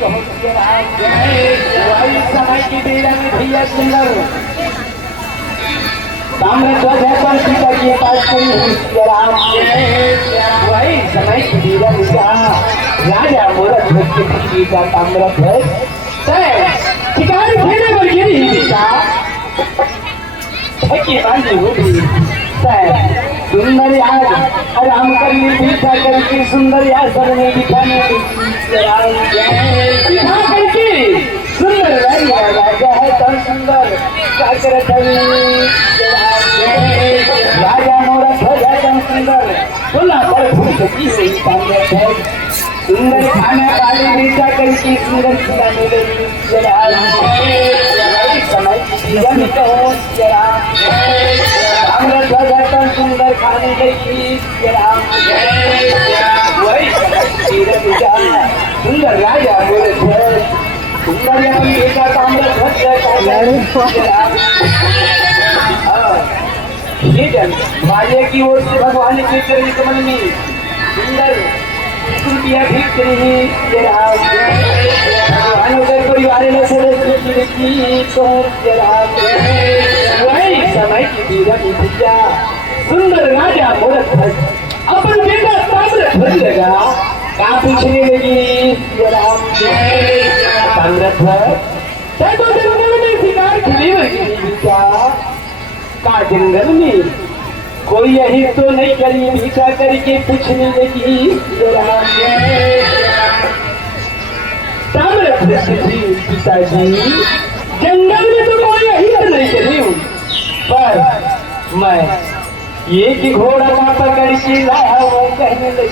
वही समय की बीड़ा में भैया सुंदर सामने ध्वज है पर सीता की पास वही समय की बीड़ा में राजा मूरत ध्वज के पीछे का ताम्र ध्वज शिकारी खेने पर गिरी सीता बांधी होगी सुंदर याद राम करनी पीछा करके सुंदर याद सरने दिखाने करके सुंदर राजा है तो सुंदर राजा मोरा ध्वजा तो सुंदर बोला पर सुंदर खाना काली पीछा करके सुंदर खिलाने लगी समय जीवन कहो जरा सुंदर खाने लगी वही सुंदर राजा बोले सुंदर मालिया की ओर से भगवान के चरण कमल में सुंदर परिवार में वही समय की बीरा की भैया सुंदर राजा मूरत ध्वज अपन बेटा ताम्र ध्वज लगा का पूछने लगी ताम्र ध्वज जंगल में शिकार खिली लगी का जंगल में कोई यही तो नहीं करी भीखा करके पूछने लगी पिताजी जंगल में तो कोई यही तो नहीं करी हूँ पर मैं एक घोड़ा का पकड़ के लाया वो कहने लगी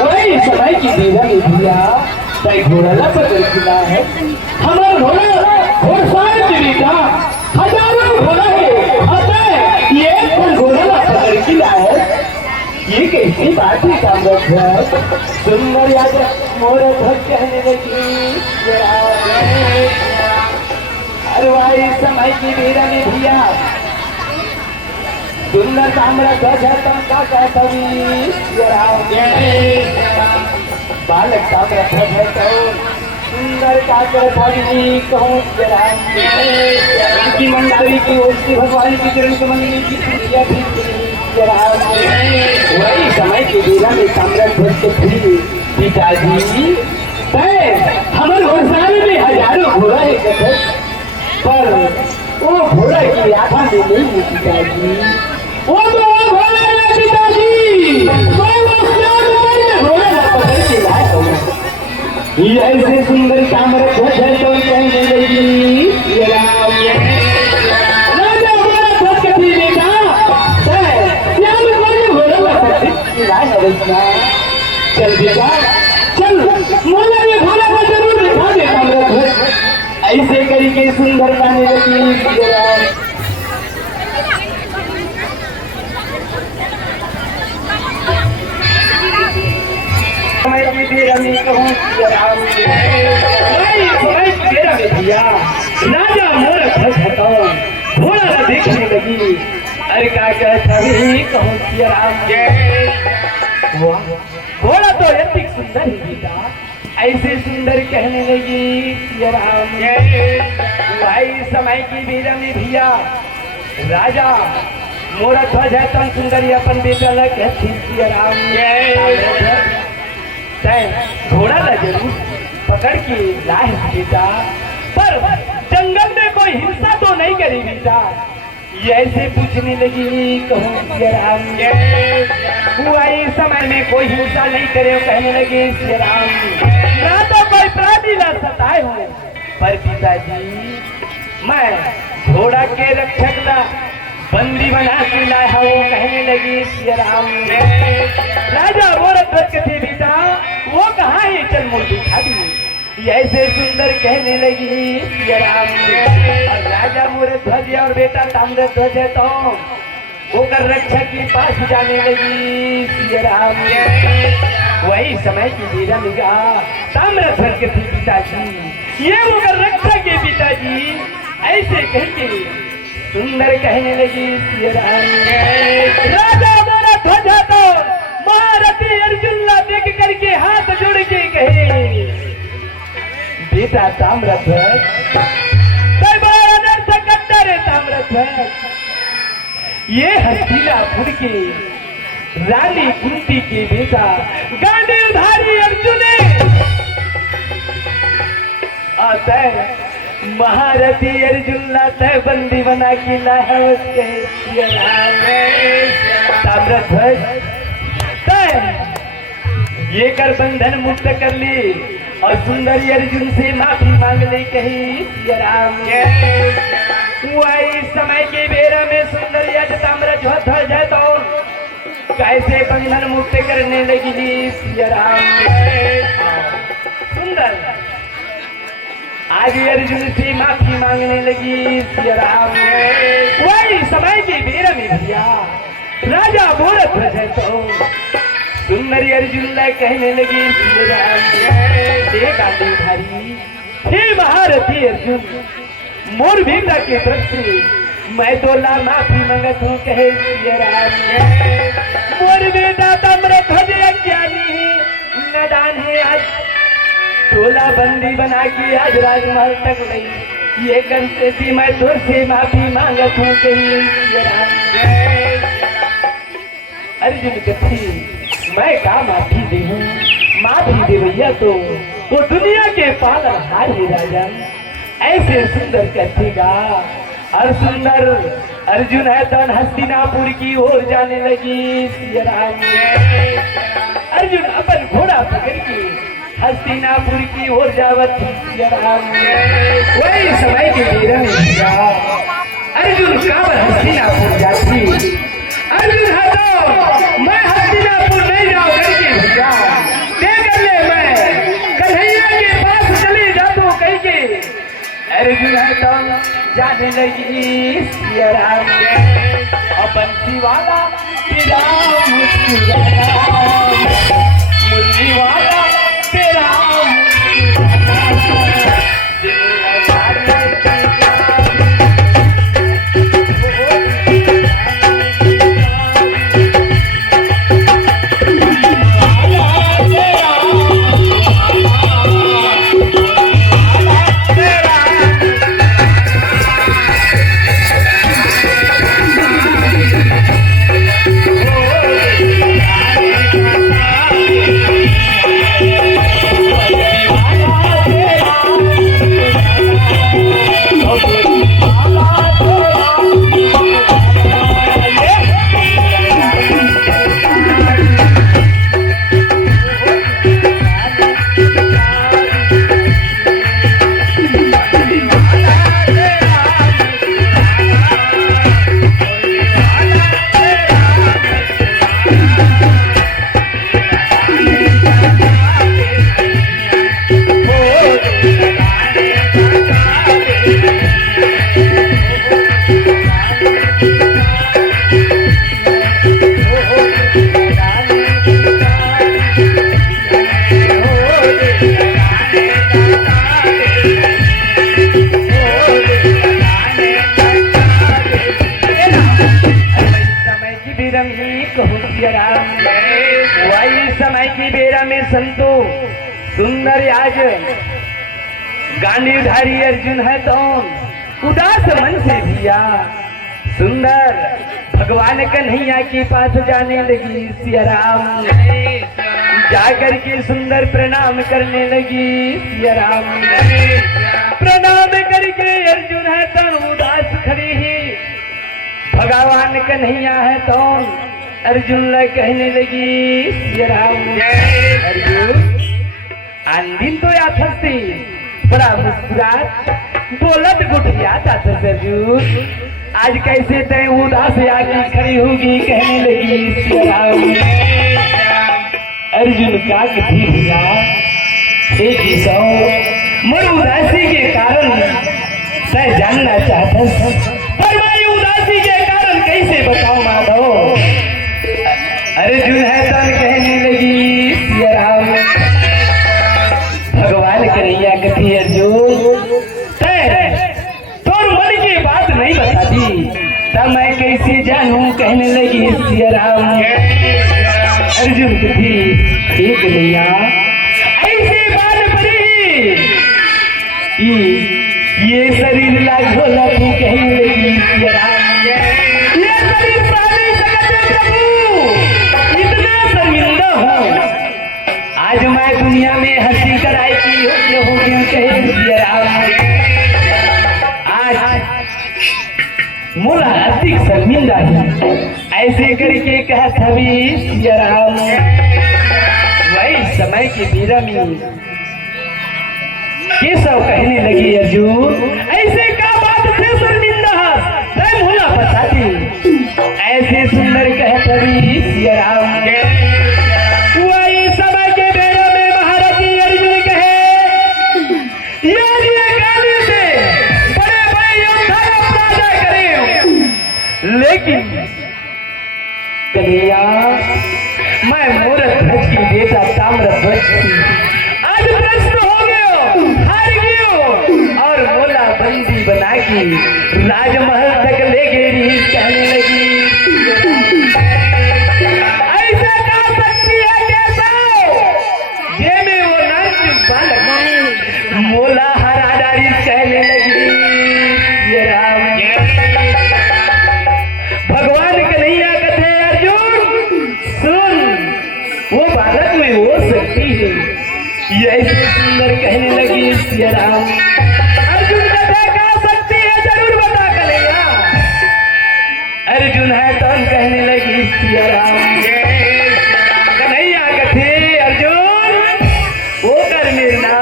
वही समय की बीरा में भैया तय घोड़ा ला पकड़ के लाया है हमारा घोड़ा घोड़सार के बेटा हजारों घोड़ा है ये घोड़ा ला पकड़ के लाया है ये कैसी बात है कामरथ सुंदर याद मोर ध्वज कहने लगी अरे भाई समय की बीरा में भैया सुंदर ताम्र ध्वज है तुम का कहता बालक ताम्र ध्वज है तो सुंदर का कहूँ की मंडली की ओर से भगवान की चरण कमल की पूजा भी वही समय की बीरा में ताम्र ध्वज थी पिताजी हमारे घोड़साल में हजारों घोड़ा है पर वो घोड़ा की आधा में नहीं है पिताजी वो तो घोड़ा है पिताजी घोड़ा पकड़ के लाया ऐसे सुंदर ताम्र ध्वज है तो कहने लगी राजा घोड़ा ध्वज कथी बेटा घोड़ा चल बेटा चल मोला में घोड़ा को जरूर दिखा दे ताम्र ध्वज ऐसे करके सुंदर गाने लगी राजा मोर घोड़ा देखने लगी अरे क्या कहूँ घोड़ा तो अति सुंदर ही बेटा ऐसे सुंदर कहने लगी भाई समय की बीरा में भैया राजा मोरा ध्वज है तुम सुंदरी अपन बेटा लग घोड़ा ला जरूर पकड़ के लाए बेटा पर जंगल में कोई हिंसा तो नहीं करी बेटा ये ऐसे पूछने लगी कहूँ समय में कोई हिंसा नहीं करे कहने लगे ना तो कोई प्राणी ला सताए हो पर पिताजी मैं घोड़ा के रक्षक ला बंदी बना के लाया वो कहने लगी राजा मोर ध्वज थे बेटा वो कहाँ है चल मुझे दिखा दी ऐसे सुंदर कहने लगी और राजा मोर ध्वज और बेटा ताम्र ध्वज है तो वो कर रक्षक के पास जाने लगी वही समय की बीरा निगाह ताम्र ध्वज के थे पिताजी ये वो कर रक्षक के पिताजी ऐसे कह के सुंदर कहने लगी राजा मोरा ध्वज तो महारथी अर्जुन ला देख करके हाथ जोड़ के कहे बेटा ताम्रध्वज, ताम्रध्वज, ये हस्तिनापुर की रानी कुंती के बेटा गांडीवधारी अर्जुन तय महारथी अर्जुन ला तय बंदी बना के ला है उसके ताम्रध्वज तय ये कर बंधन मुक्त कर ली और सुंदरी अर्जुन से माफी मांग ली कही राम वही समय के बेरा में सुंदरी आज ताम्रध्वज है तो कैसे बंधन मुक्त करने लगी राम सुंदर आज अर्जुन से माफी मांगने लगी राम वही समय के बेरा में भैया राजा भोरध्वज है तो सुंदरी अर्जुन ला कहने लगी गांडीवधारी हे महारथी अर्जुन मोर बेटा के तरफ से मैं तो ला माफी मांगत हूँ कहे राम मोर बेटा ताम्रध्वज अज्ञानी नादान है आज टोला बंदी बना के आज राजमहल तक गई ये कंसे थी मैं तुझ से माफी मांगत हूँ कही राम अर्जुन कथी मैं का माफी दे हूँ माफी दे भैया तो वो दुनिया के पालन हार है राजन ऐसे सुंदर कथेगा और सुंदर अर्जुन है तन हस्तिनापुर की ओर जाने लगी राम अर्जुन अपन घोड़ा पकड़ के हस्तिनापुर की ओर जावत राम वही समय के बेरा अर्जुन काबर हस्तिनापुर जाती अर्जुन है तो मैं हस्तिनापुर नहीं जाऊँ करके भैया देख ले मैं कन्हैया के पास चले जाता कहीं के अर्जुन है तो जाने लगी राम अपन शिवाला तेरा मुरली वाला तेरा वही समय की बेरा में संतो सुंदर आज गांडीवधारी अर्जुन है तो उदास मन से भैया सुंदर भगवान कन्हैया के पास जाने लगी सिया राम जाकर के सुंदर प्रणाम करने लगी सिया राम प्रणाम करके अर्जुन है तो उदास खड़ी ही भगवान कन्हैया है तो अर्जुन ला कहने लगी सिया राम अर्जुन आंदिन तो याद हंसती बड़ा मुस्कुरात बोलत गुठिया जाता अर्जुन आज कैसे तय उदास आके खड़ी होगी कहने लगी सिया राम अर्जुन का कथी भैया एक ही सौ मोर उदासी के कारण तय जानना चाहता पर मैं उदासी के कारण कैसे बताऊं माधव अर्जुन है तन कहने लगी सिया राम भगवान कन्हैया कथी अर्जुन तोर मन की बात नहीं बताती तब मैं कैसे जानूं कहने लगी सिया राम अर्जुन कथी ठीक भैया ऐसी बात पड़ी ये शरीर लागो लगू कहने लगी सिया राम ये शरीर पाले सकते प्रभु इतना शर्मिंदा हूँ आज मैं दुनिया में हंसी कराई की हो कहे सिया राम आज मोला अधिक शर्मिंदा है ऐसे करके कहा था भी सिया राम वही समय के बीरा में केशव कहने लगी अर्जुन ऐसे का बात से शर्मिंदा है मोला बताती ऐसे सुंदर कहता भी सिया राम वही समय के बीरा में महारथी अर्जुन कहे यदि गाली से बड़े बड़े योद्धा अपराध करें लेकिन कन्हैया मैं मूरत ध्वज की बेटा ताम्रध्वज आज प्रश्न हो गयो हार गयो और मोला बंदी बना के राजमहल तक ले गई कहने लगी ऐसा का सकती है कैसा ये में वो नाच बालक मोला हरा डारी कहने लगी ये राम भगवान कन्हैया कथे अर्जुन सुन वो बालक में हो सकती है ये ऐसे सुंदर कहने लगी सिया राम अर्जुन कथे का सकती है जरूर बता कन्हैया अर्जुन है तो हम कहने लगी सिया राम कन्हैया कथे अर्जुन वो कर मेरा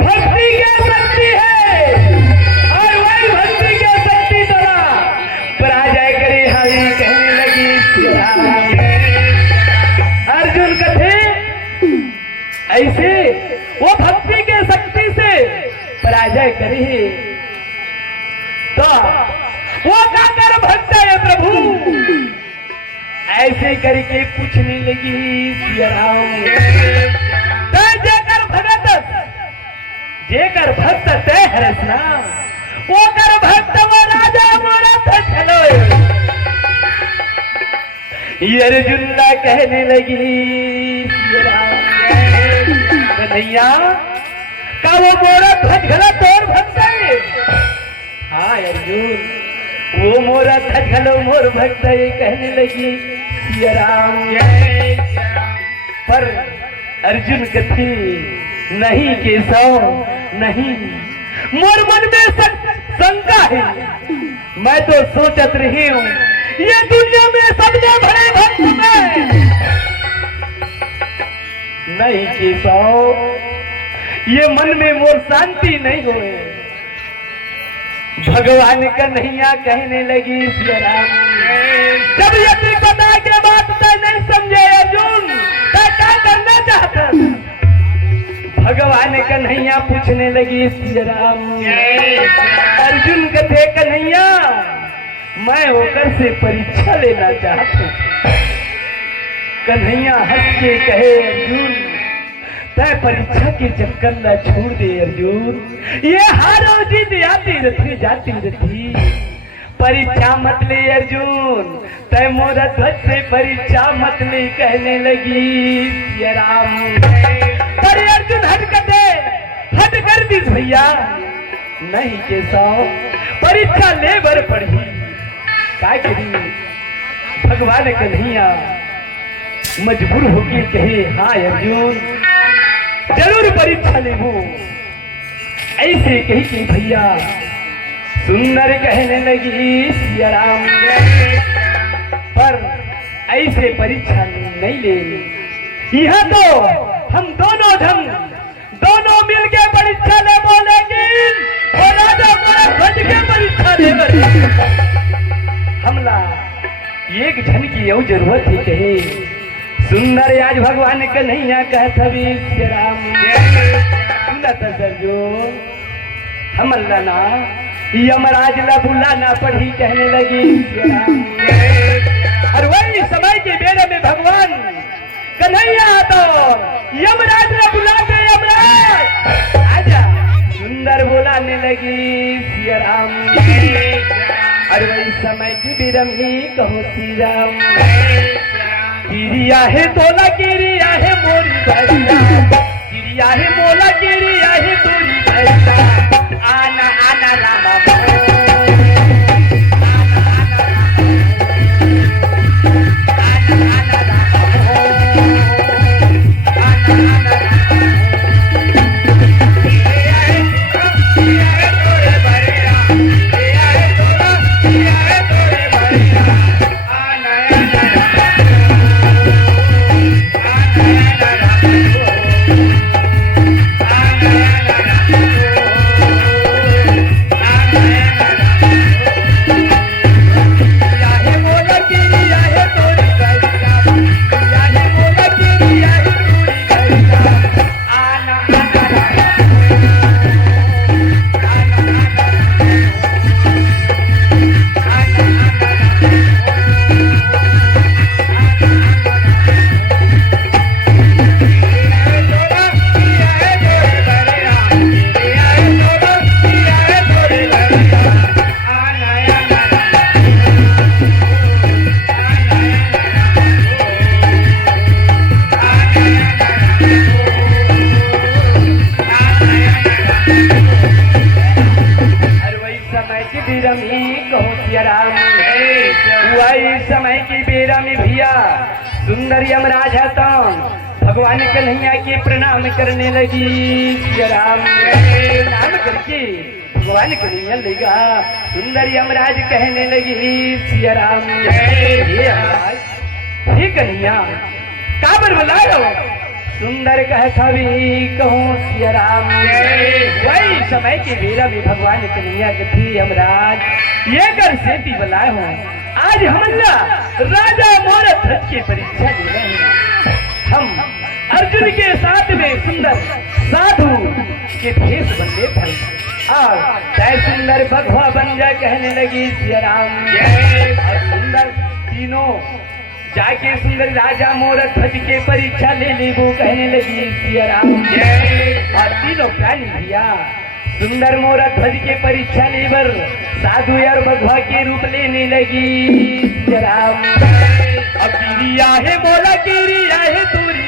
भक्ति क्या शक्ति है और वही भक्ति क्या शक्ति तोरा पराजय करे हरी कहने लगी सिया राम अर्जुन कथे ऐसे वो भक्ति के शक्ति से पराजय करे तो वो का कर भक्त है प्रभु ऐसे करके पूछने लगी सिया राम जेकर भक्त तय हरसना वो कर भक्त वो राजा मोरा चलो ये अर्जुन कहने लगी सिया राम कन्हैया का वो मोरा ध्वज घला तोर भक्त है हाँ अर्जुन वो मोरा ध्वज घलो मोर भक्त है कहने लगी सिया राम पर अर्जुन कथी नहीं केशव नहीं मोर मन में शंका है मैं तो सोचत रही हूँ ये दुनिया में सबसे बड़े भक्त में नहीं केशव ये मन में मोर शांति नहीं हुए भगवान कन्हैया कहने लगी सिया राम जब यदि पता के बात तय नहीं समझे अर्जुन तय क्या करना चाहता भगवान कन्हैया पूछने लगी सिया राम अर्जुन कथे कन्हैया मैं होकर से परीक्षा लेना चाहता हूँ कन्हैया हंस के कहे अर्जुन तय परीक्षा के चक्कर न छोड़ दे अर्जुन ये हारो जीत आती रथी जाती रथी परीक्षा मत ले अर्जुन तय मोरा ध्वज से परीक्षा मत ले कहने लगी सिया राम पर अर्जुन हट कर दी भैया नहीं केशव परीक्षा ले बर पढ़ी क्या करी भगवान कन्हैया मजबूर होके कहे हाँ अर्जुन जरूर परीक्षा लेबू ऐसे कही कि भैया सुंदर कहने लगी सिया राम पर ऐसे परीक्षा नहीं ले यह तो हम दोनों मिलके परीक्षा ले बोलेंगे और राजा ध्वज के परीक्षा ले हमला एक झन की यू जरूरत ही कहे सुंदर आज भगवान कन्हैया कहता भी सिया राम सुनत सरजो हमला ना यमराज ला बुलाना पड़ी कहने लगी सिया राम और वही समय के बेरे में भगवान कन्हैया तो यमराज ला बुलाते यमराज आजा सुंदर बुलाने लगी सिया राम और वही समय की बेरे में कहो सिया राम किरिया है तोला किरिया है मोरी भैया किरिया है मोला किरिया है तोरी भैया सुंदर यमराज है तो भगवान कन्हैया के प्रणाम करने लगी। सिया राम नाम करके भगवान कन्हैया लगा। सुंदर यमराज कहने लगी सिया राम हे यमराज हे कन्हैया काबर बुला रहो। सुंदर कहता भी कहूँ सिया राम वही समय के बेरा में भगवान कन्हैया के थी यमराज ये कर सेती बुलाए हो। आज हमला राजा मोरत की परीक्षा दे रहे हैं। हम अर्जुन के साथ में सुंदर साधु के भेष बदले थे और तय सुंदर भगवा बन जा कहने लगी सिया राम और सुंदर तीनों जाके सुंदर राजा मोरत ध्वज के परीक्षा ले ली वो कहने लगी सिया राम और तीनों प्राणी भैया सुंदर मोरत ध्वज के परीक्षा लेबर साधु और भगवा के रूप लेने लगी सिया राम। अब गिरिया है मोला गिरिया है तोरी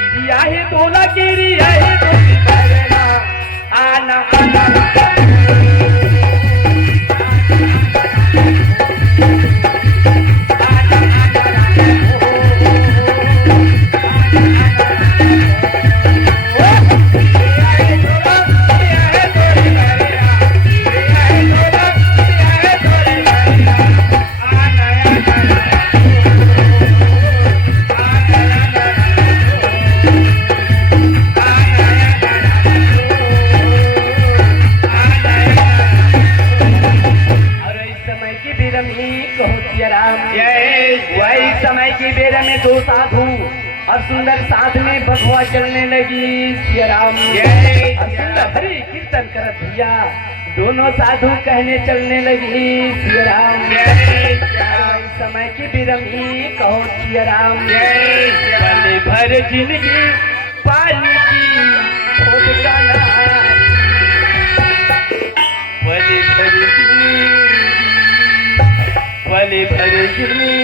गिरिया है तोला गिरिया है तोरी आना आना वही समय की बेरा में दो साधु और सुंदर साथ में भगवा चलने लगी सिया राम हरे कीर्तन कर भैया दोनों साधु कहने चलने लगी सिया राम समय की बेरा में कहो सिया राम पले भर जिंदगी पानी की खोद का पले भर पले भर जिंदगी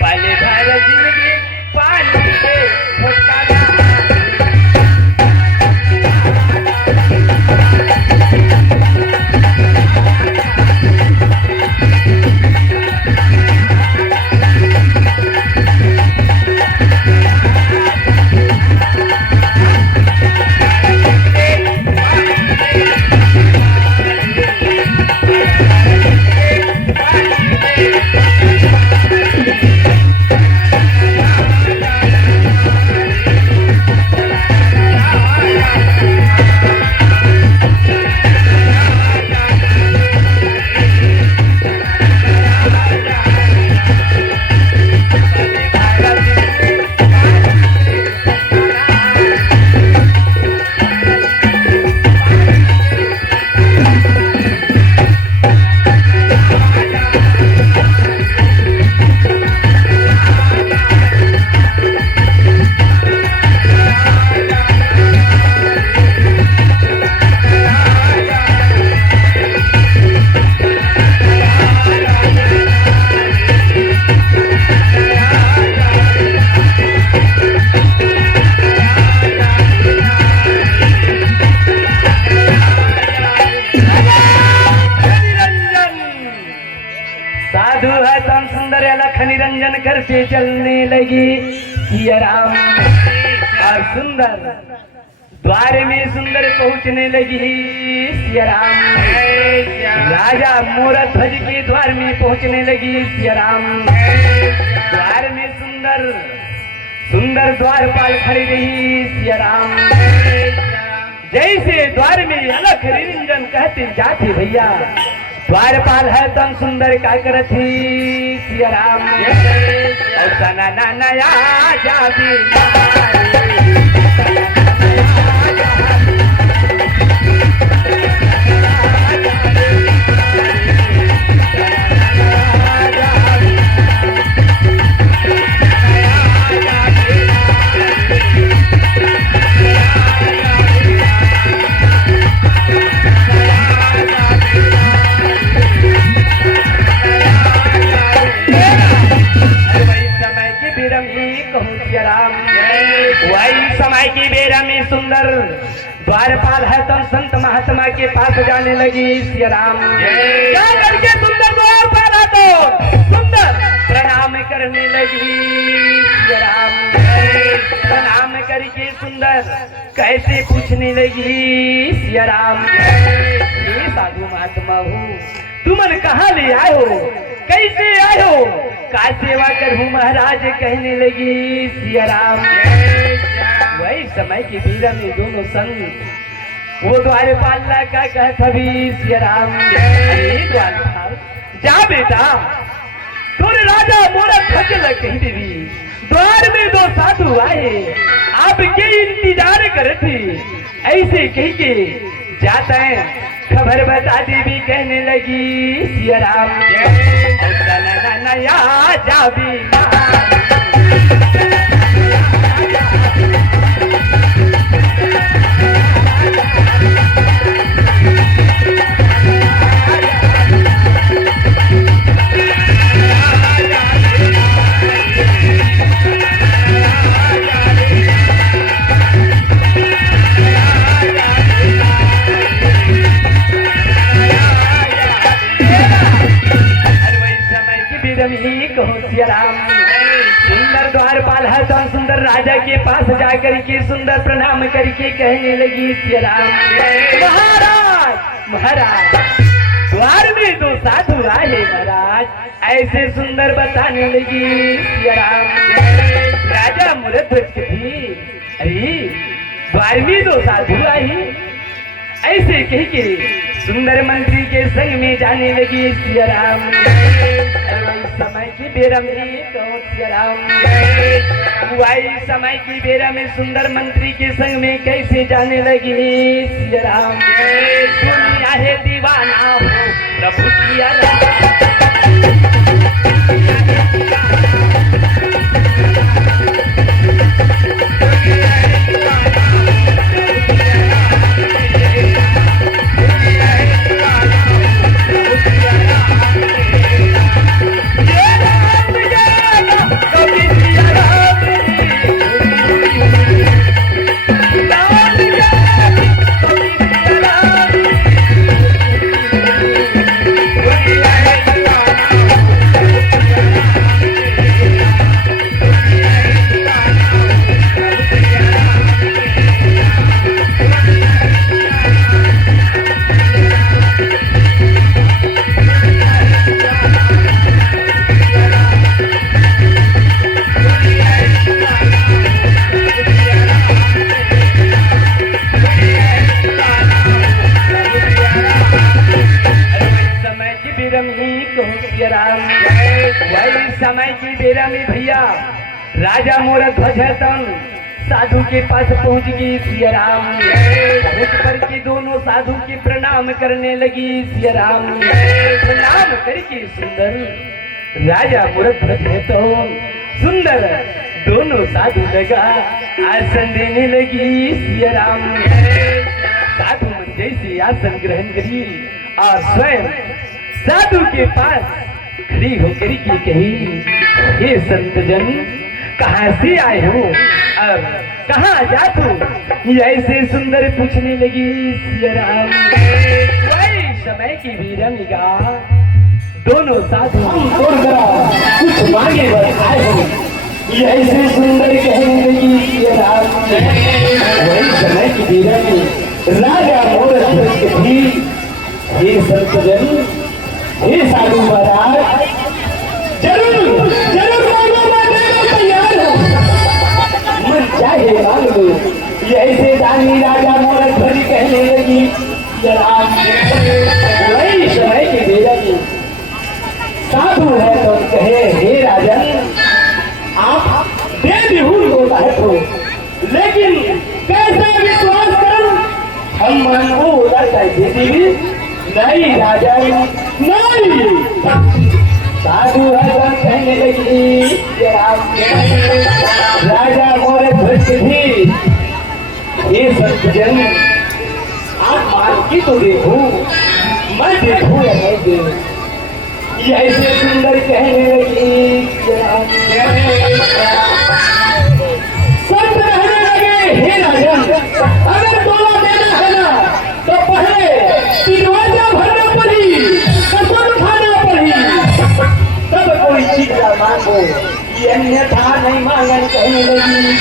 पले भर जिंदगी पानी के फुटकारा निरंजन करके चलने लगी सिया राम और सुंदर द्वार में सुंदर पहुंचने लगी सिया राम राजा मोरत ध्वज के द्वार में पहुंचने लगी सिया राम द्वार में सुंदर सुंदर द्वारपाल खड़ी रही सिया राम जैसे द्वार में अलख निरंजन कहते जाते भैया द्वारपाल है तम सुंदर का करथी सिया राम और सना ना नया जाबी वही समय की बेरा में सुंदर द्वारपाल है तम संत महात्मा के पास जाने लगी सिया राम क्या करके सुंदर द्वारपाल है तो सुंदर प्रणाम करने लगी। सिया राम प्रणाम करके सुंदर कैसे पूछने लगी। सिया राम ये साधु महात्मा हूँ, तुमन कहाँ ले आए हो, कैसे आए हो, का सेवा करूं महाराज कहने लगी। सिया राम वही समय की बीरा में दोनों संग वो द्वारपाल का कहता भी। सिया राम द्वारपाल जा बेटा, तुम राजा मोरा खजल कही देवी, द्वार में दो साधु आए आपके इंतजार कर थे, ऐसे कही के जाता है खबर बता देवी कहने लगी। सिया राम नया जाबी सुंदर द्वारपाल है तो सुंदर राजा के पास जाकर के सुंदर प्रणाम करके कहने लगी। सिया राम महाराज महाराज द्वार में दो साधु आए महाराज, ऐसे सुंदर बताने लगी। सिया राम राजा मुरध्वज भी अरे द्वार में दो साधु आए, ऐसे कह के सुंदर मंत्री के संग में जाने लगी। सिया राम समय की बेरा में कहूँ सिया राम वही समय की बेरा में सुंदर मंत्री के संग में कैसे जाने लगी। सिया राम दुनिया है दीवाना हो प्रभु सिया राम समय की बेरा में भैया राजा मोरा ध्वज साधु के पास पहुंच गई। सिया राम उठ पर के दोनों साधु के प्रणाम करने लगी। सिया राम प्रणाम करके सुंदर राजा मूर्ख ध्वज तो सुंदर दोनों साधु लगा आसन देने लगी। सिया राम साधु जैसे आसन ग्रहण करी और स्वयं साधु के पास खड़ी होकर की कही, हे संत जन कहाँ से आए हो और कहाँ जाते, ऐसे सुंदर पूछने लगी। सिया राम वही समय की वीरा निगाह दोनों साधु कुछ मांगे आए हो, ऐसे सुंदर कहने लगी। सिया राम वही समय की वीरा में राजा मोर भी, हे संत जन हे साधु महाराज जरूर जरूर मांगो, मैं देने तैयार हूँ, मन चाहे मांग लो, ऐसे दानी राजा मोरत भरी कहने लगी। वही समय की बेरा में साधु है तो कहे, हे राजा आप देवी को हो, लेकिन कैसे विश्वास करूं, हम मन को उधर कैसे देवी नहीं राजा नहीं। साधु हसन कहने लगी। राजा मोरे ध्वज भी, ये संत जन आप मान की तो देखो, मैं देखूं या नहीं देखूं, ये ऐसे सुंदर कहने लगी। संत कहने लगे, हे राजन अगर तोला देना है ना तो पहले दरवाजा भरना पड़ी, कसम खाना पड़ी। कहने लगी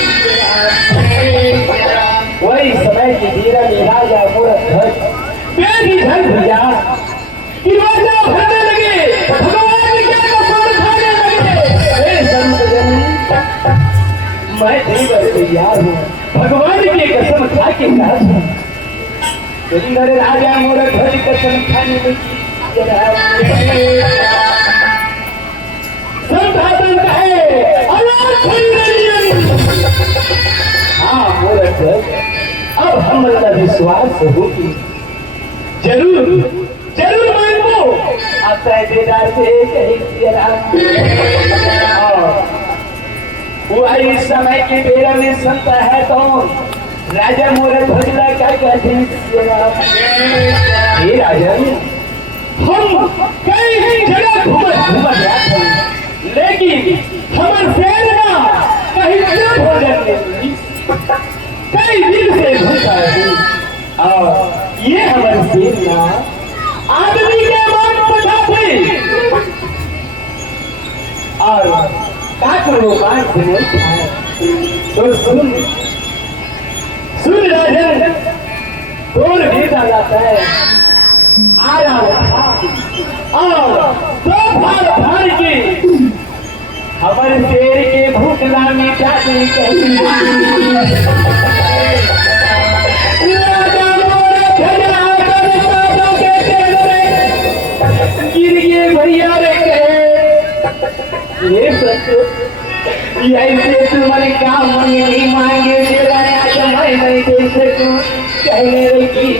वही समय की धीरा में राजा मूरत ध्वज बेटी धन भैया कि राजा भरने लगे भगवान क्या कसम खाने लगे। हे संत जन मैं देवर तैयार हूँ भगवान की कसम खा के कहा सुंदर राजा मूरत ध्वज कसम खाने लगी। संत कहे हाँ मूरत ध्वज अब हम का विश्वास होगी जरूर जरूर मांगो आता है बेदार से वह इस समय के बेरा में संत है तो राजा मूरत ध्वज क्या कहते हे राजा हम कई जगह घूमत जाते हैं लेकिन हमर सेना कहीं क्या भोजन नहीं कई दिन से भूखा है और ये हमारी सेना आदमी के मान पठाते और काकरो मान से नहीं खाए तो सुन राजन तोड़ भेजा जाता है आया और दो फाड़ के हमारे शेर के भूखला मिटाते गिर गए भैया रे ये ऐसे तुम्हारे काम नहीं मांगे मैं नहीं दे सकूं कहने लगी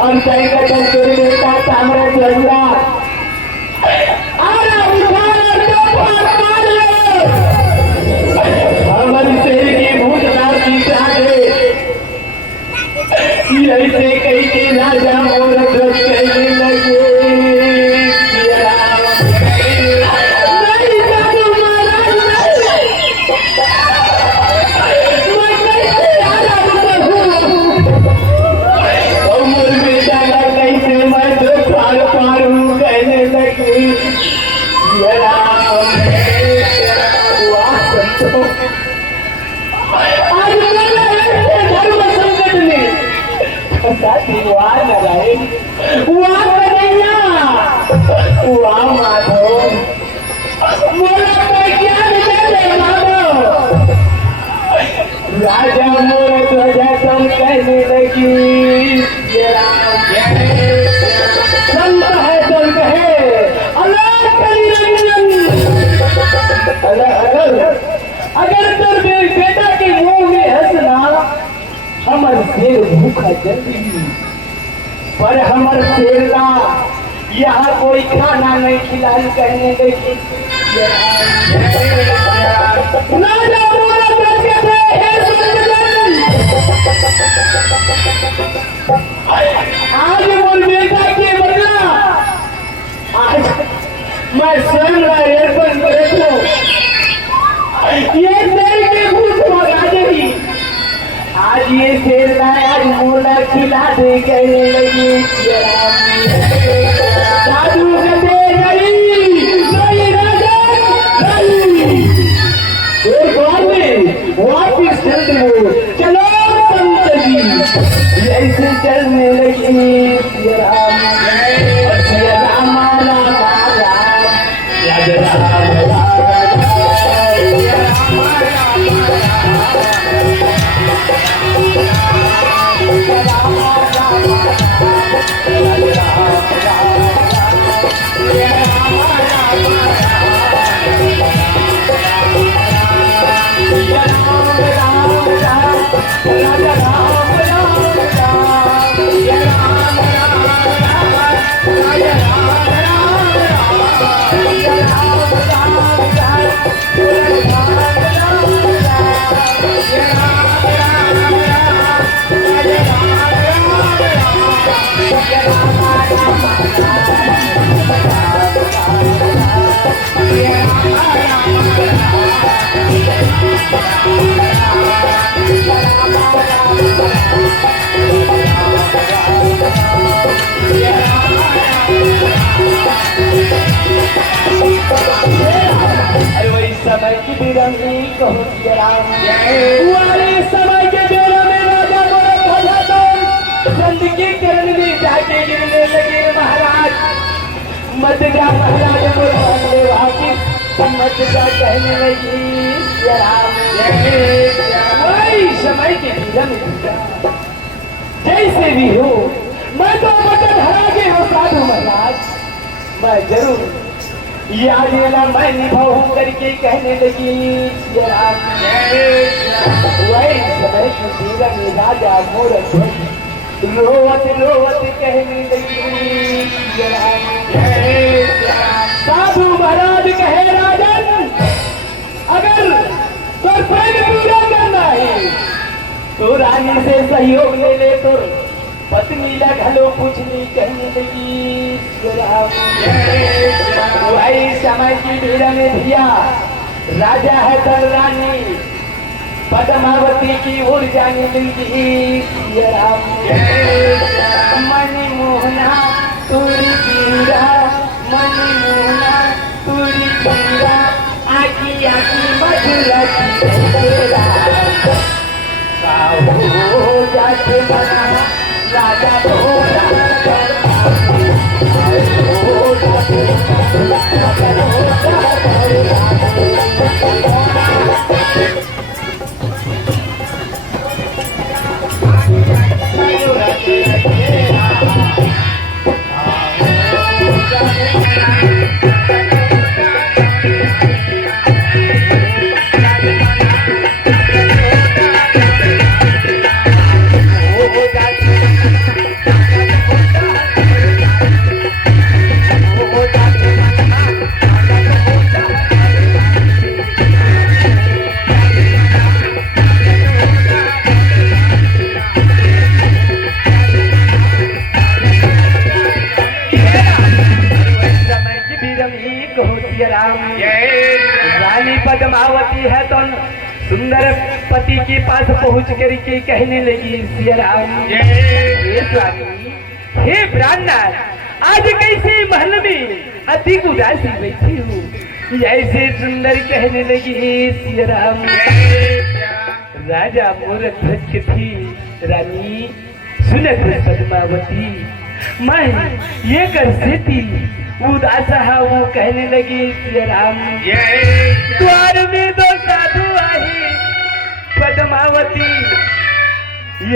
और बेटा ताम्रध्वज हमारी शेर की भूतनाथ की चाहे ऐसे कई के राजा मूरत ध्वज कहने लगे राजा मूरत ध्वज कहने लगी संत है तो कहे अगर तुम बेटा के मुंह में हंसना हमर शेर भूखा जल्दी पर हमर शेर का यहाँ कोई खाना नहीं खिलाई कहने लगी आज मोर बेटा के बदला आज मैं स्वयं अर्पण करूं ये शेर के भूख मरा देगी आज ये शेर आज मोला खिला दे कहने लगी साधु कहते नहीं राजा नहीं एक बार में वापिस चलो संत जी ऐसे चलने लगी राम की बिरंगी कहो सिया राम। वही समय के बेरा में राजा मोरत तो संत की करण में जाके गिरने लगे महाराज। मत जा महाराज मोरत वाकी मत जा कहने लगी सिया राम। वही समय के बेरा में जैसे भी हो मैं तो बटन हरा के हो साधु महाराज। मैं जरूर याद वाला मैं निभाऊं करके कहने लगी सिया राम। वही समय की बेरा में राजा मोरत रोवत रोवत कहने लगी सिया राम। साधु महाराज कहे राजन अगर तो प्रयोग पूरा करना है तो रानी से सहयोग ले ले तो पत्नी घलो पूछनी कहने लगी सिया राम। वही समय की भीड़ में धिया राजा है तर रानी पद्मावती की ओर जाने लगी सिया राम। मणि मोहना तुरी पीरा मणि मोहना तुरी पीरा आकी आकी मधुरा जाके बना राजा रानी पद्मावती है तो सुंदर पति के पास पहुंच कर के कहने लगी सिया राम। हे स्वामी हे ब्राह्मण आज कैसे महल में अधिक उदासी बैठी हूँ ऐसे सुंदर कहने लगी सिया राम। राजा मोरत ध्वज थी रानी सुनत पद्मावती मैं ये कर सेती उदास वो कहने लगी सिया राम। द्वार में दो साधु आई पद्मावती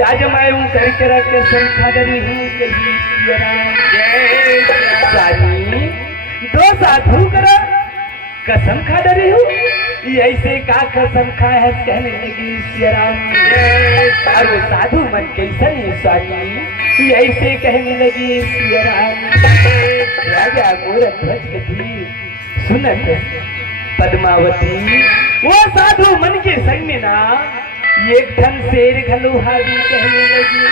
आज मैं हूँ करके रख संखा डरी हूँ कही सिया राम। दो साधु करो कसम खा डरी हूँ ऐसे का कसम खा है कहने लगी सिया राम। और साधु मन कैसन है स्वामी ऐसे कहने लगी सिया राम। राजा मोरत ध्वज थी सुनत पद्मावती वो साधु मन के संग में ना एक धन शेर घलुहारी कहने लगी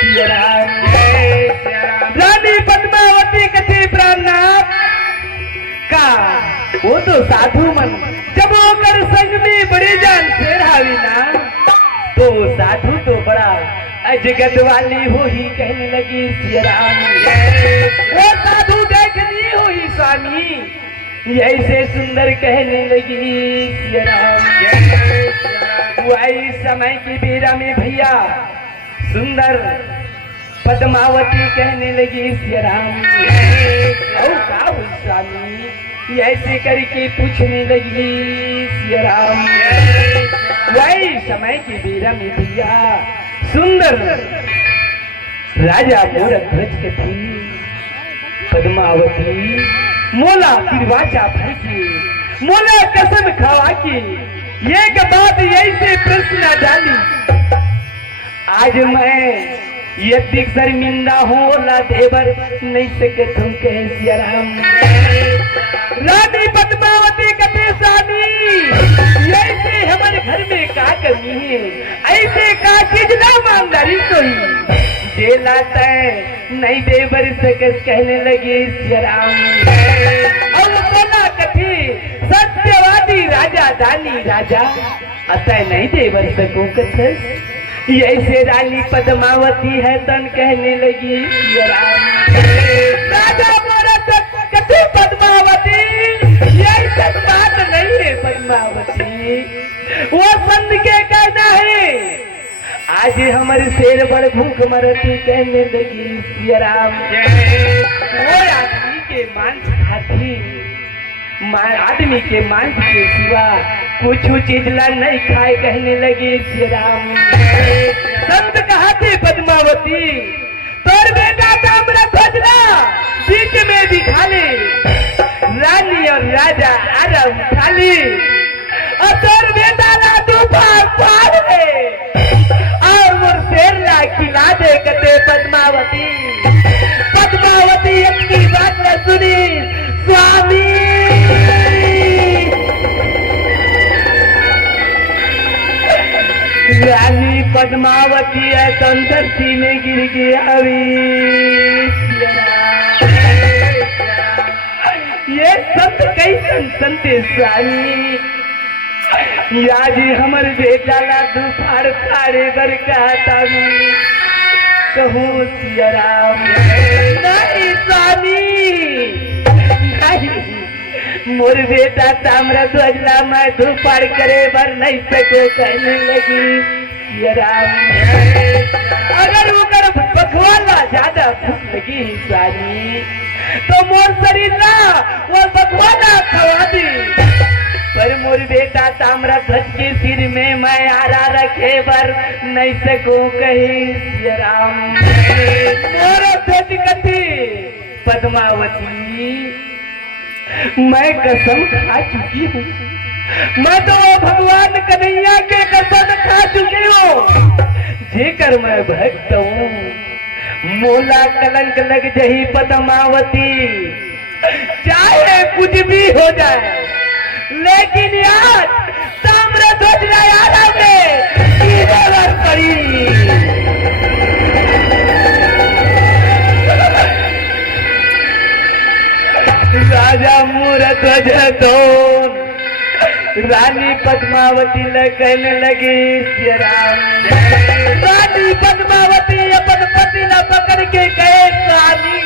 सिया राम। रानी पद्मावती कथे प्राणनाथ का वो तो साधु मन जब वो कर संग में बड़े जान शेर हावी ना तो साधु तो बड़ा अजगद वाली हो ही कहने लगी सिया राम। वो साधु देखनी हुई स्वामी ऐसे सुंदर कहने लगी सिया राम। वही समय की बेरा में भैया सुंदर पद्मावती कहने लगी सिया राम। और का हुई स्वामी ऐसे करके पूछने लगी सिया राम। वही समय की बेरा में भैया सुंदर राजा मोरत ध्वज थी पद्मावती मोला किरवाचा भर की मोला कसम खावा की एक बात ऐसे प्रश्न डाली आज मैं यदि शर्मिंदा होला देवर नहीं सके तुम कह सिया राम। रानी पद्मावती कथे स्वामी ऐसे हमारे घर में का कमी है ऐसे का चीज ना मांगदारी कोई जे लाता है नहीं देवर सके कहने लगी सिया राम। और बोला कथी सत्यवादी राजा दानी राजा अतः नहीं देवर सको कथे ऐसे रानी पद्मावती है तन कहने लगी सिया राम। राजा मोरत कथी पद्मावती यही सब बात नहीं है पद्मावती वो संत के कहना है आज हमारे शेर बड़ भूख मरती कहने लगी सिया राम। वो आदमी के मांस खाती, आदमी के मांस के सिवा कुछ चीज ला नहीं खाए कहने लगी सिया राम। संत कहते पद्मावती तोर बेटा ताम्र खोजना बीच में दिखा ले, रानी और राजा आराम खाली और तोर बेटा ला दोपहर पार है और मोर शेर ला खिला दे कते पद्मावती। पद्मावती अपनी बात न सुनी स्वामी रानी पद्मावती धरती में गिर गया। ये संत कैसन संते स्वामी आज हमर बेटा ला दोपहर फाड़े बर कहता कहूँ सिया राम। नहीं स्वामी नहीं, मोर बेटा ताम्र ध्वजला मैं दोपहर करे बर नहीं सको कहने लगी सिया राम। अगर वो कर बखवाला ज्यादा भूख लगी स्वामी तो मोर शरीर ना वो बखवाला खवा दी, पर मोर बेटा ताम्र ध्वज के सिर में मैं आरा रखे बर नहीं सको कही सिया राम। मोर ध्वज कथी पद्मावती मैं कसम खा चुकी हूँ, मैं तो भगवान कन्हैया के कसम खा चुकी हूँ जेकर मैं भक्त हूँ। मोला कलंक लग जही पद्मावती चाहे कुछ भी हो जाए, लेकिन यार ताम्र ध्वज आरा में कीड़े पड़ी। राजा मोर ध्वज तो रानी पद्मावती कहने लगी सिया राम। रानी पद्मावती अपन पति न पकड़ के कहे स्वामी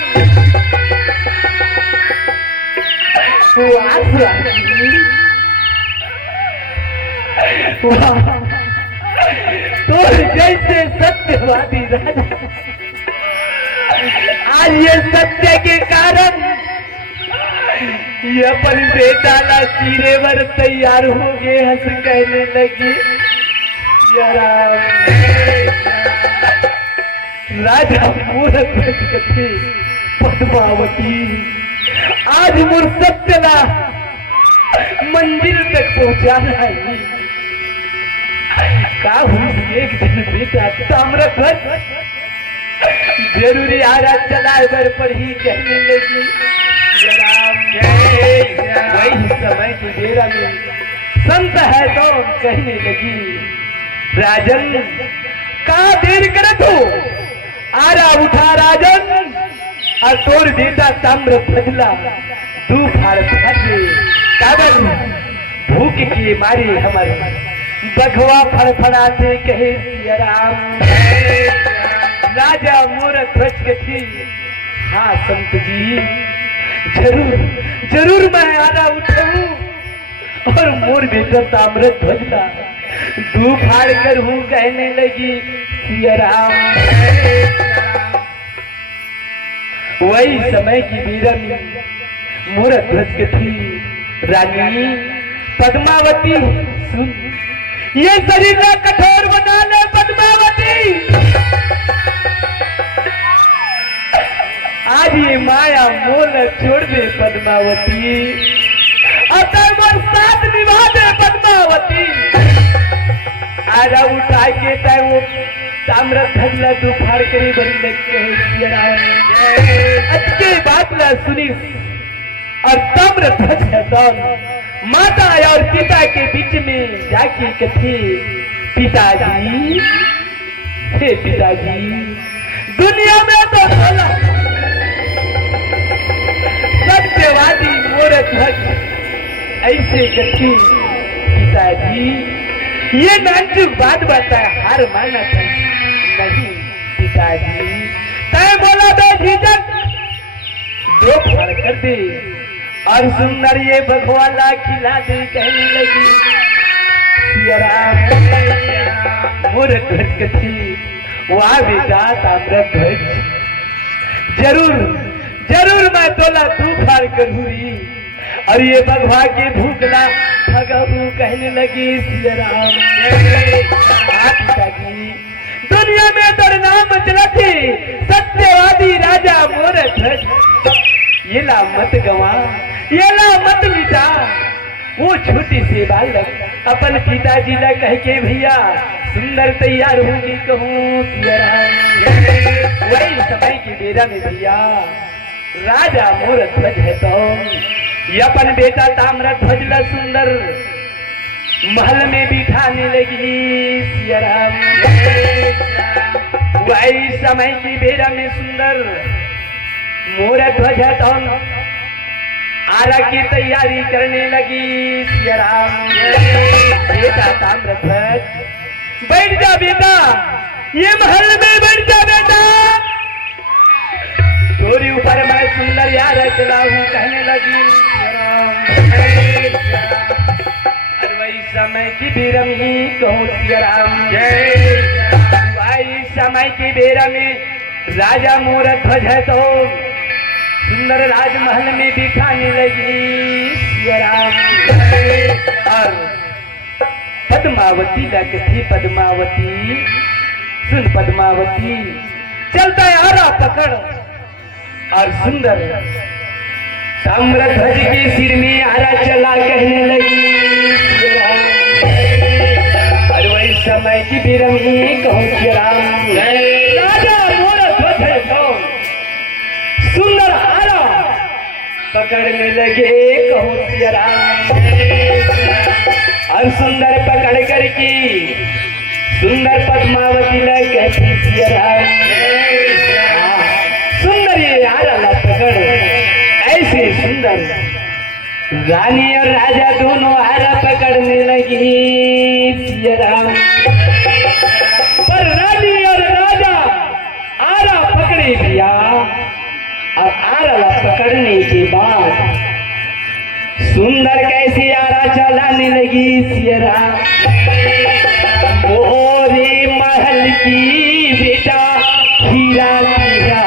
तो जैसे सत्यवादी राजा आज ये सत्य के कारण ये अपन बेटा ला चीरे बर तैयार हो गए हंस कहने लगी सिया राम। राजा मूर्ख कथी पद्मावती आज मोर सत्य ला मंजिल तक पहुंचाना है। का हुई एक दिन बेटा ताम्र ध्वज जरूरी आरा चलाए बर पढ़ी कहने लगी राम। वही समय की बेरा में संत है तो कहने लगी राजन का देर करत हो आरा उठा राजन और तोर बेटा ताम्र ध्वजला दू फाड़ फाटे कागज भूख के मारे हमारे बघवा फड़फड़ाते कहे सिया राम। राजा मोर ध्वज कथी हाँ संत जी जरूर जरूर मैं आरा उठाऊं और मोर बेटा ताम्र ध्वजला दू फाड़ कर हूँ कहने लगी सिया राम। वही समय की बेरा में मोर ध्वज कथी रानी पद्मावती सुन ये शरीर का कठोर बना ले पद्मावती। आज ये माया मोल छोड़ दे पद्मावती और साथ निभा दे पद्मावती। आरा उठा के वो ताम्र ध्वजला तू फाड़ करी बड़ी लगते अच्छी बात ला सुनी और ताम्र ध्वज है माता और पिता के बीच में जाके कथी पिताजी हे पिताजी दुनिया में तो बोला सत्यवादी मोर ध्वज ऐसे कथी पिताजी ये नाजुक बात बताया हार माना था नहीं पिताजी तय बोला बेझिझक दो फाड़ कर दे और सुंदर ये भगवाला खिला दे कहने लगी सिया राम मोर ध्वज कथी वाह बेटा ताम्र ध्वज जरूर जरूर मैं तोला तूफान करूरी। और ये बगवा के भूखला भगवू कहने लगी सिया राम पिताजी दुनिया में तर नाम चला थी सत्यवादी राजा मोर ध्वज ये ला मत गवा ये ला मत मिटा। वो छोटी सी बालक अपन पिताजी ला कह के भैया सुंदर तैयार होगी कहूँ सिया राम। वही समय की बेरा में भैया राजा मोर ध्वज है तो ये अपन बेटा ताम्र ध्वज ला सुंदर महल में बिठाने लगी सिया राम। वही समय की बेरा में सुंदर मोर ध्वज है तो आरा की तैयारी करने लगी सिया राम। बेटा ताम्र ध्वज बैठ जा बेटा ये महल में बैठ जा बेटा। चोरी ऊपर मैं सुंदर यार चला हूँ कहने लगी सिया राम। और वही समय की बेरा में ही कहूँ सिया राम वही समय की बेरा में राजा मोर ध्वज है तो सुंदर राजमहल में बिठाने लगी सिया राम। और पद्मावती लकथी पद्मावती सुन पद्मावती चलता है आरा पकड़ और सुंदर ताम्र ध्वज के सिर में आरा चला कहने लगी सिया राम। और वही समय की बिरमी कहूँ सिया राम राजा मोर ध्वज है तो सुंदर आरा पकड़ने लगे कहूँ सिया राम। और सुंदर पकड़ करके सुंदर पद्मावती लग कहती सिया राम सुंदर ये आरा ला पकड़ ऐसे सुंदर रानी और राजा दोनों आरा पकड़ने लगी सिया राम। पर रानी और राजा आरा पकड़े भैया और आरा पकड़ने के बाद सुंदर कैसे आरा चलाने लगी सिया राम। मोरे महल की बेटा हीरा हीरा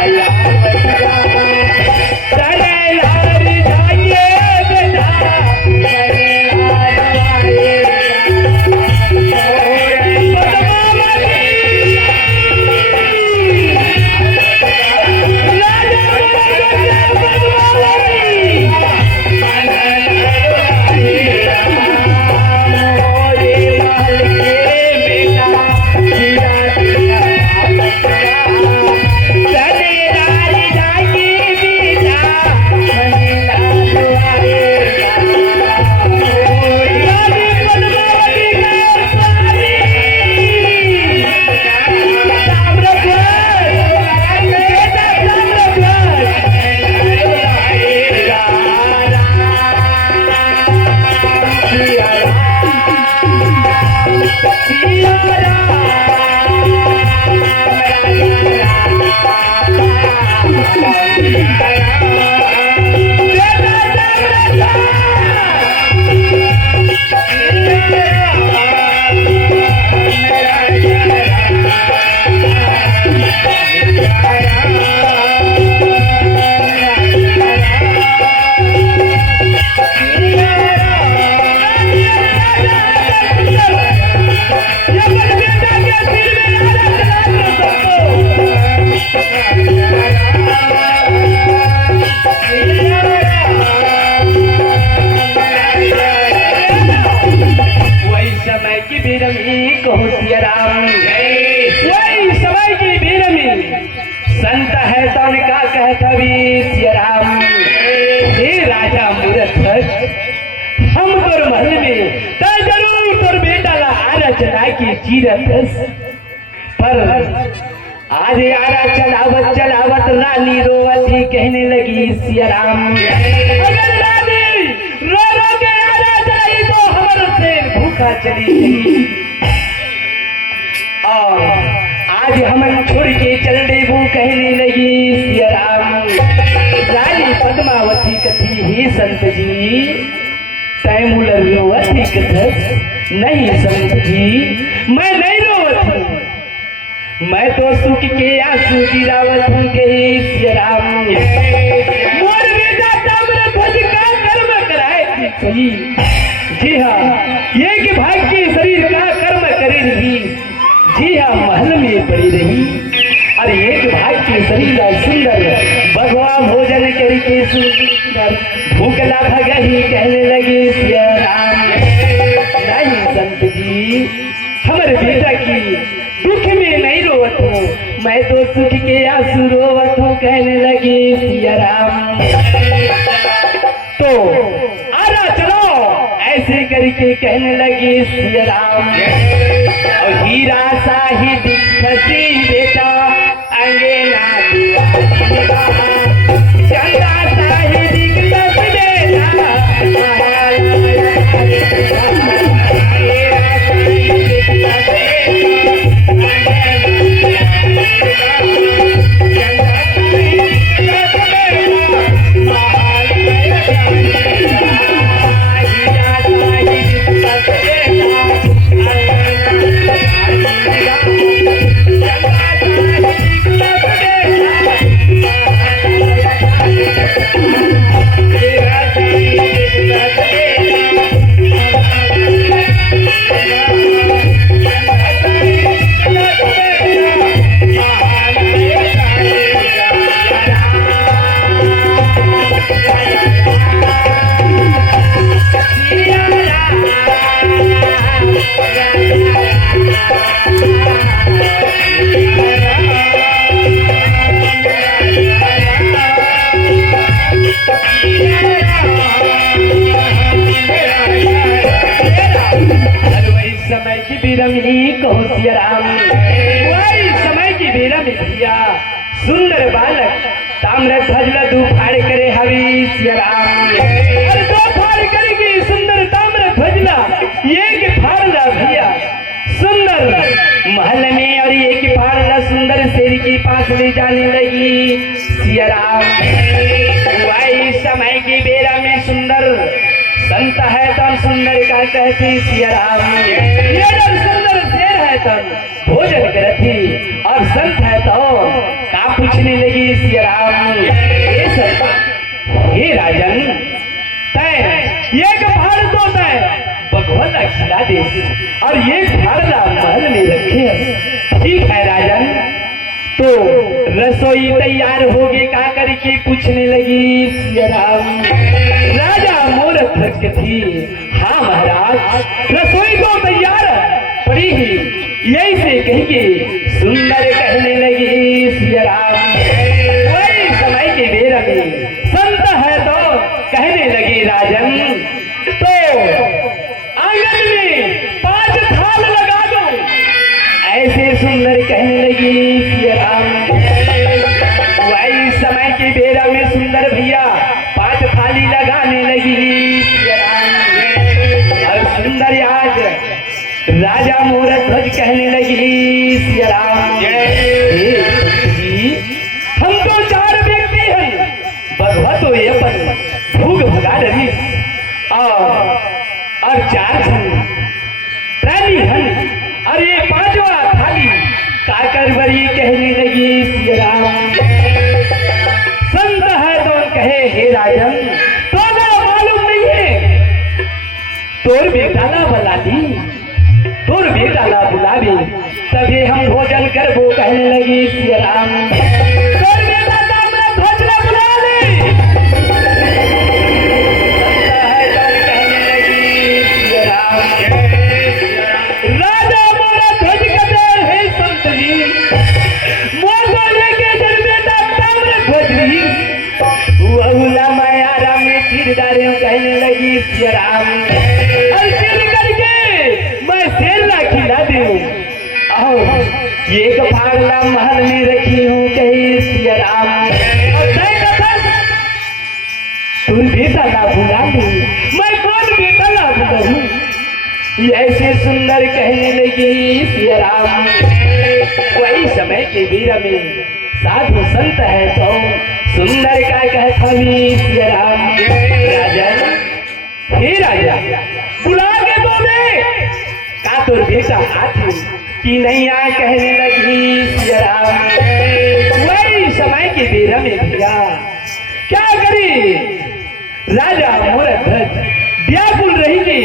संत है तो का कहता भी सिया राम। हे राजा मूर्ख हम तोर महल में तो जरूर तोर बेटा ला आरा चला की चीरत पर आज आरा चलावत चलावत रानी रोवती कहने लगी सिया राम अगर रानी रो रो के आरा चलाई तो हमारा शेर भूखा चली थी और आज हम छोड़ के चल देबू कहने लगी सिया राम। रानी पद्मावती कथी ही संत जी तैमूल रोवती कथस नहीं संत जी मैं नहीं रोवत हूँ, मैं तो सुख के आंसू गिरावत हूँ कहे सिया राम। मोर बेटा ताम्रध्वज का कर्म कराए थी सही। जी हाँ एक भाग के शरीर का कर्म करे रही। जी हाँ महल में पड़ी रही और एक भाग के शरीर सुंदर भगवा भोजन करके सुंदर भूखला भगही कहने लगे सिया राम। नहीं संत जी हमारे बेटा की दुख में नहीं रोवत हूँ, मैं तो सुख के आंसू रोवत हूँ कहने लगे सिया राम। तो आरा चलो ऐसे करके कहने लगे सिया राम। और हीरा शाही दिखसी बेटा अंगेना दिया चंदा शाही दिखसी बेटा समय की बिरमी कहो सिया राम। वही समय की बिरमी भैया सुंदर बालक ताम्रध्वज लदू फाड़ करे हवी सिया राम। अरे दो फाड़ करेगी सुंदर ताम्रध्वज ला एक फाड़ ला भैया सुंदर महल में और एक फाड़ ला सुंदर शेर के पास ले जाने लगी सिया राम। वही समय की बेरा में सुंदर संत है तो सुंदर का कहती सिया राम। ये जब सुंदर शेर है तो भोजन करती और संत है तो का पूछने लगी सिया राम। ये संत हे राजन तय एक फाड़ तो तय भगवान खिला दे और एक फाड़ला महल में रखे। ठीक है राजन। तो रसोई तैयार होगी का करके पूछने लगी सिया राम। राजा मूर्ख थी। हाँ महाराज रसोई तो तैयार पड़ी ही यही से कहेंगे सुंदर कहने लगी सिया राम। वही समय के बेर में संत है तो कहने लगी राजन तो आंगन में 5 थाल लगा दो। ऐसे सुंदर कहने लगी सिया राम। वही समय के बेरा में सुंदर भैया 5 थाली लगाने लगी सिया राम। और सुंदर आज राजा मूर्ध्वज कहने लगी सिया राम। जी हम तो 4 व्यक्ति हैं भगवत तो ये पर भूख भगा रही और 4 प्राणी हैं और ये 5वां थाली काकर बड़ी कहने लगी सिया राम। संत है तो कहे हे राजन तो मालूम नहीं है तोर बेटाला बुलाती तोर बेटाला बुलावे तभी हम भोजन कर वो कहने लगी सिया राम। तोर बेटा ताम्रध्वज ला बुला ले। संत है तो कहने लगी सिया राम। राजा मूर्ध्वज कहते हे संत जी मोर बोले के जन बेटा ताम्रध्वज जी वहुला माया राम ने चीर डाले कहने लगी सिया राम। और चीर करके मैं शेर ला खिला दूं और एक फाड़ला महल में रखी हूँ कही सिया राम। और तुम बेटा ला बुला ली मैं कौन बेटा ला बुलाऊं। ऐसे सुंदर कहने लगी सिया राम। वही समय के बीरा में साधु संत है तो सुंदर का कहता सिया राम। राजा हे राजा बुला के दो दे बेटा हाथी की नैया कहने लगी सिया राम। वही समय के बेरा में भैया क्या करी राजा मोरक ध्वज व्याकुल रही की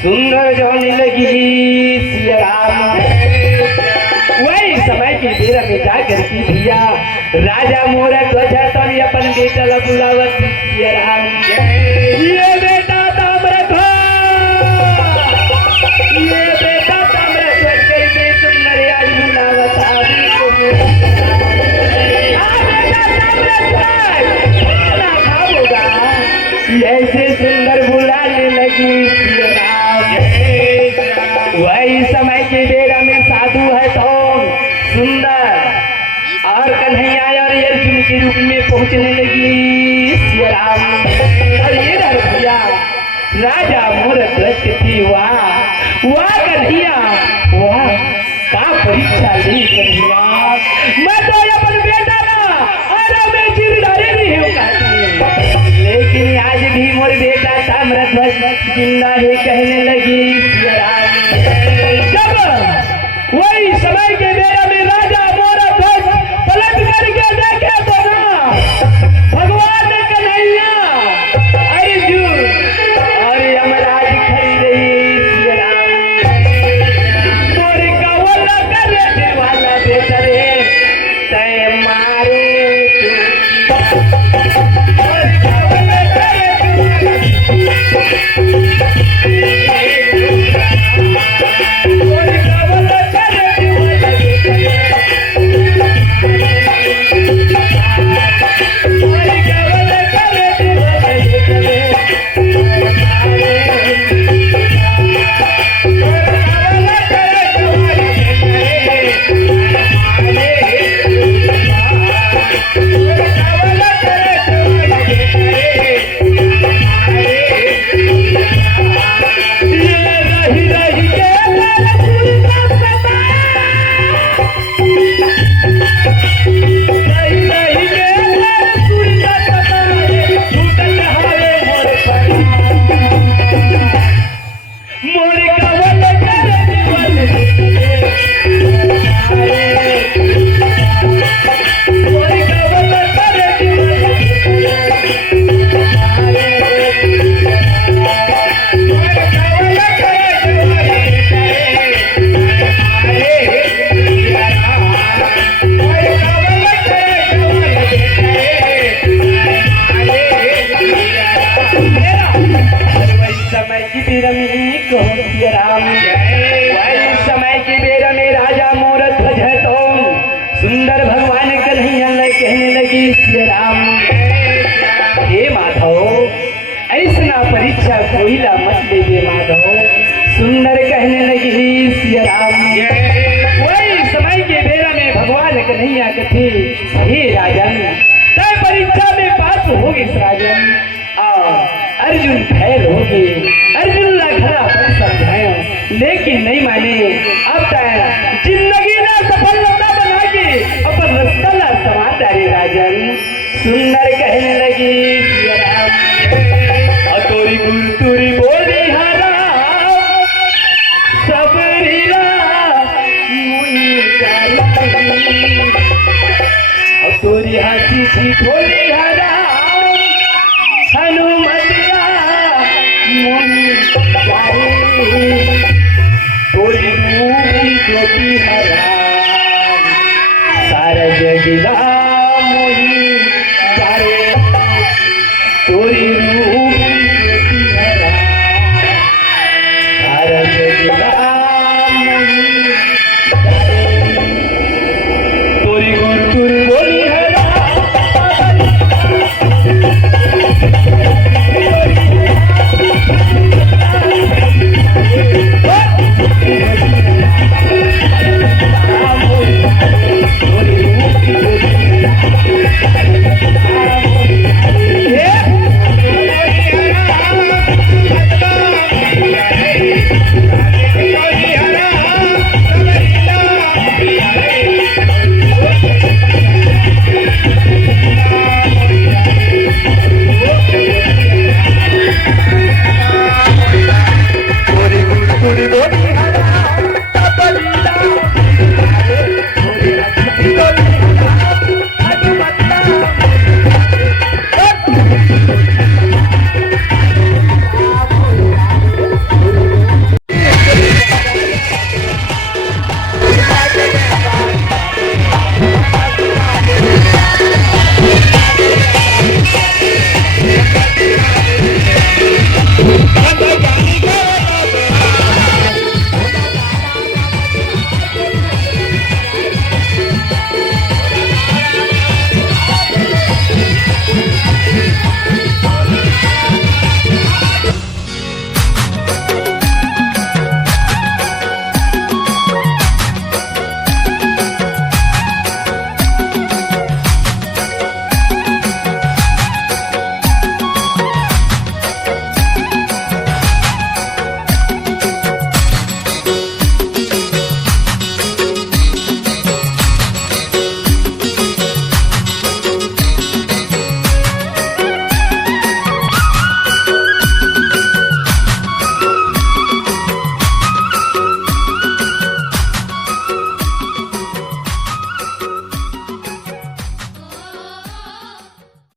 सुंदर जोने लगी सिया राम। वही समय के बेरा में जाकर की भैया राजा मोरक ध्वज तब अपन बेटा ला बुलावत सिया राम। ये बेटा ताम्रध्वज, ये बेटा ताम्रध्वज करके सुंदर आज बुलावत आदि को। बेटा ताम्रध्वज खाना खाओगा, ऐसे सुंदर बुलाने लगी सिया राम। वही समय के बेरा में साधु है तो सुंदर और कन्हैया और अर्जुन के रूप में पहुंचने लगी सिया राम। और ये भैया राजा मोरक ध्वज थी वाह कन्हैया वाह का परीक्षा ली कन्हैया। मैं तो अपन बेटा ना और मैं चिर डरे नहीं हूँ कहती, लेकिन आज भी मोर बेटा ताम्रध्वज जिंदा है कहने लगी सिया राम। जब वही समय के बेरा में राजा मोरक ध्वज पलट करके देखे तो ना भगवान कन्हैया अर्जुन और यमराज खड़ी रही सिया राम। मोर कवल करने वाला बेटा रे तय मारे मोर कवल सुंदर भगवान कन्हैया कहने लगी सिया राम। हे माधव ऐसा परीक्षा कोईला मत लीजिए माधव, सुंदर कहने लगी सिया राम। वही समय के बेरा में भगवान कन्हैया कथे हे राजन तय परीक्षा में पास होगी राजन और अर्जुन फैल होगी। अर्जुन ला खरा पर समझाया लेकिन नहीं माने। अब तक जिंदगी ना सफलता बना के अपन रास्ता ला समाधारी राजन सुंदर कहने लगी सिया राम। अतोरी गुरु तुरी बोली हारा सबरीला मुई जाई, अतोरी हाथी छी खोली हारा